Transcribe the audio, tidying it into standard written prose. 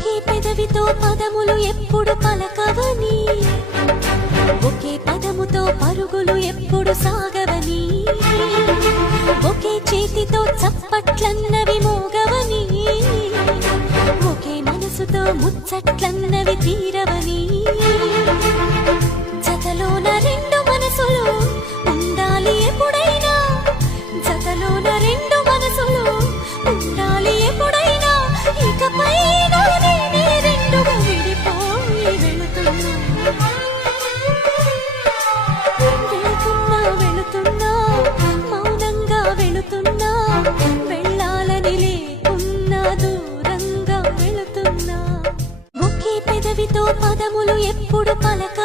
ఒకే పెదవితో పదములు ఎప్పుడు పలకవని, ఒకే పదముతో పరుగులు ఎప్పుడు సాగవని, ఒకే చేతితో చప్పట్లన్నవి మోగవని, ఒకే మనసుతో ముచ్చట్లన్నవి తీరవని. జతలోన రెండు మనసులు ఉండాలి ఎప్పుడైనా, జతలోన రెండు మనసులు ఉండాలి ఎప్పుడైనా. ఇకపై నేనే రెండుగా విడిపోయి వెళుతున్నా, వెళుతున్నా వెళుతున్నా, మౌనంగా వెళుతున్నా, వెళ్ళాలని లేకున్నా దూరంగా వెళుతున్నా. ఒకే పెదవితో పదములు ఎప్పుడు పలక